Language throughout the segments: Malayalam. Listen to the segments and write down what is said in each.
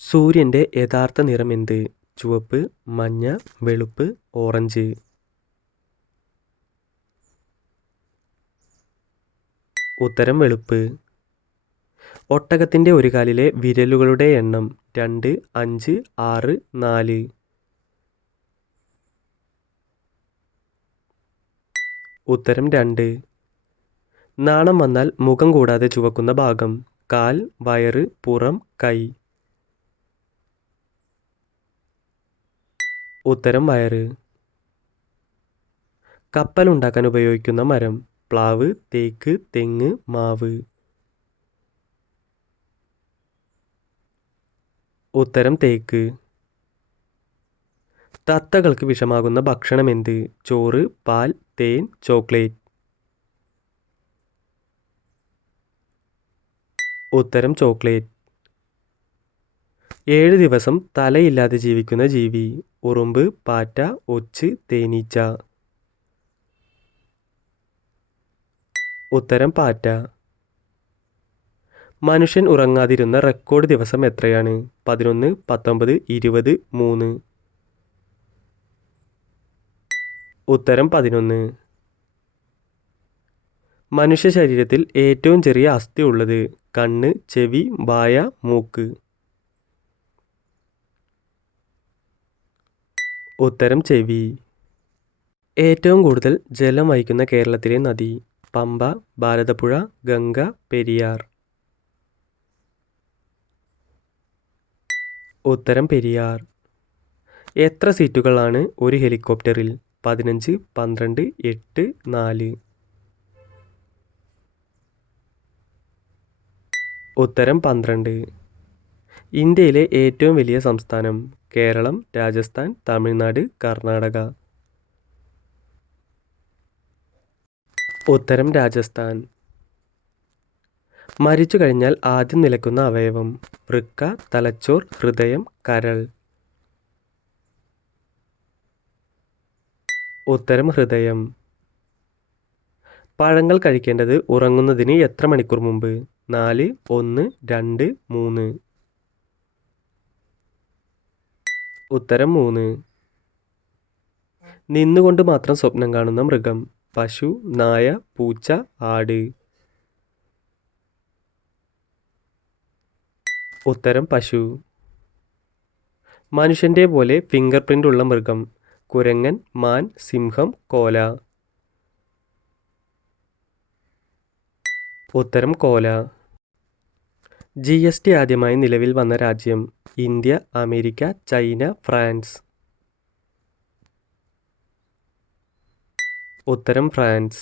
സൂര്യൻ്റെ യഥാർത്ഥ നിറം എന്ത്? ചുവപ്പ്, മഞ്ഞ, വെളുപ്പ്, ഓറഞ്ച്. ഉത്തരം വെളുപ്പ്. ഒട്ടകത്തിൻ്റെ ഒരു കാലിലെ വിരലുകളുടെ എണ്ണം 2, 5, 6, 4. ഉത്തരം 2. നാണം വന്നാൽ മുഖം കൂടാതെ ചുവക്കുന്ന ഭാഗം: കാൽ, വയറ്, പുറം, കൈ. ഉത്തരം വയറ്. കപ്പലുണ്ടാക്കാൻ ഉപയോഗിക്കുന്ന മരം: പ്ലാവ്, തേക്ക്, തെങ്ങ്, മാവ്. ഉത്തരം തേക്ക്. തത്തകൾക്ക് വിഷമാകുന്ന ഭക്ഷണം എന്ത്? ചോറ്, പാൽ, തേൻ, ചോക്ലേറ്റ്. ഉത്തരം ചോക്ലേറ്റ്. 7 ദിവസം തലയില്ലാതെ ജീവിക്കുന്ന ജീവി: ഉറുമ്പ്, പാറ്റ, ഒച്ച്, തേനീച്ച. ഉത്തരം പാറ്റ. മനുഷ്യൻ ഉറങ്ങാതിരുന്ന റെക്കോർഡ് ദിവസം എത്രയാണ്? 11, 19, 20, 3. ഉത്തരം 11. മനുഷ്യ ശരീരത്തിൽ ഏറ്റവും ചെറിയ അസ്ഥി ഉള്ളത്: കണ്ണ്, ചെവി, വായ, മൂക്ക്. ഉത്തരം ചെവി. ഏറ്റവും കൂടുതൽ ജലം വഹിക്കുന്ന കേരളത്തിലെ നദി: പമ്പ, ഭാരതപ്പുഴ, ഗംഗ, പെരിയാർ. ഉത്തരം പെരിയാർ. എത്ര സീറ്റുകളാണ് ഒരു ഹെലികോപ്റ്ററിൽ? 15, 12, 8, 4. ഉത്തരം 12. ഇന്ത്യയിലെ ഏറ്റവും വലിയ സംസ്ഥാനം: കേരളം, രാജസ്ഥാൻ, തമിഴ്നാട്, കർണാടക. ഉത്തരം രാജസ്ഥാൻ. മരിച്ചു കഴിഞ്ഞാൽ ആദ്യം നിലയ്ക്കുന്ന അവയവം: വൃക്ക, തലച്ചോർ, ഹൃദയം, കരൾ. ഉത്തരം ഹൃദയം. പഴങ്ങൾ കഴിക്കേണ്ടത് ഉറങ്ങുന്നതിന് എത്ര മണിക്കൂർ മുമ്പ്? 4, 1, 2, 3. ഉത്തരം 3. നിന്നുകൊണ്ട് മാത്രം സ്വപ്നം കാണുന്ന മൃഗം: പശു, നായ, പൂച്ച, ആട്. ഉത്തരം പശു. മനുഷ്യൻ്റെ പോലെ ഫിംഗർ പ്രിൻ്റ് ഉള്ള മൃഗം: കുരങ്ങൻ, മാൻ, സിംഹം, കോല. ഉത്തരം കോല. GST ആദ്യമായി നിലവിൽ വന്ന രാജ്യം: ഇന്ത്യ, അമേരിക്ക, ചൈന, ഫ്രാൻസ്. ഉത്തരം ഫ്രാൻസ്.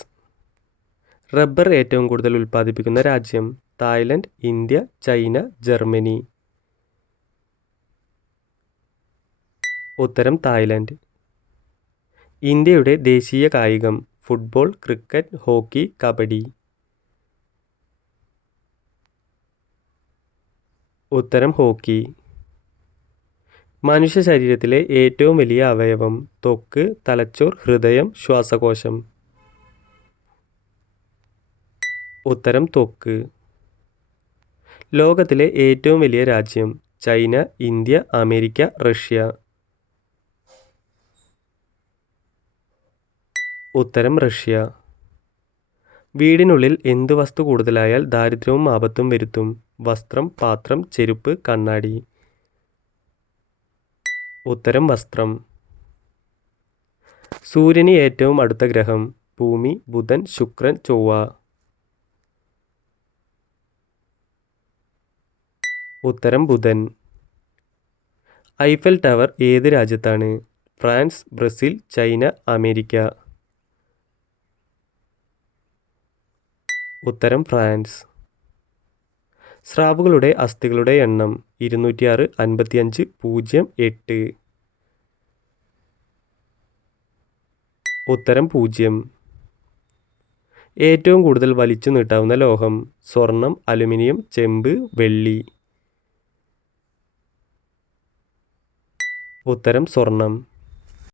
റബ്ബർ ഏറ്റവും കൂടുതൽ ഉൽപ്പാദിപ്പിക്കുന്ന രാജ്യം: തായ്ലൻഡ്, ഇന്ത്യ, ചൈന, ജർമ്മനി. ഉത്തരം തായ്ലൻഡ്. ഇന്ത്യയുടെ ദേശീയ കായികം: ഫുട്ബോൾ, ക്രിക്കറ്റ്, ഹോക്കി, കബഡി. ഉത്തരം ഹോക്കി. മനുഷ്യ ശരീരത്തിലെ ഏറ്റവും വലിയ അവയവം: ത്വക്ക്, തലച്ചോർ, ഹൃദയം, ശ്വാസകോശം. ഉത്തരം ത്വക്ക്. ലോകത്തിലെ ഏറ്റവും വലിയ രാജ്യം: ചൈന, ഇന്ത്യ, അമേരിക്ക, റഷ്യ. ഉത്തരം റഷ്യ. വീടിനുള്ളിൽ എന്ത് വസ്തു കൂടുതലായാൽ ദാരിദ്ര്യവും ആപത്തും വരുത്തും? വസ്ത്രം, പാത്രം, ചെരുപ്പ്, കണ്ണാടി. ഉത്തരം വസ്ത്രം. സൂര്യന് ഏറ്റവും അടുത്ത ഗ്രഹം: ഭൂമി, ബുധൻ, ശുക്രൻ, ചൊവ്വ. ഉത്തരം ബുധൻ. ഐഫൽ ടവർ ഏത് രാജ്യത്താണ്? France, Brazil, China, America. ഉത്തരം ഫ്രാൻസ്. സ്രാവുകളുടെ അസ്ഥികളുടെ എണ്ണം: 206, 55, 0, 8. ഉത്തരം 0. ഏറ്റവും കൂടുതൽ വലിച്ചു നീട്ടാവുന്ന ലോഹം: സ്വർണം, അലുമിനിയം, ചെമ്പ്, വെള്ളി. ഉത്തരം സ്വർണം.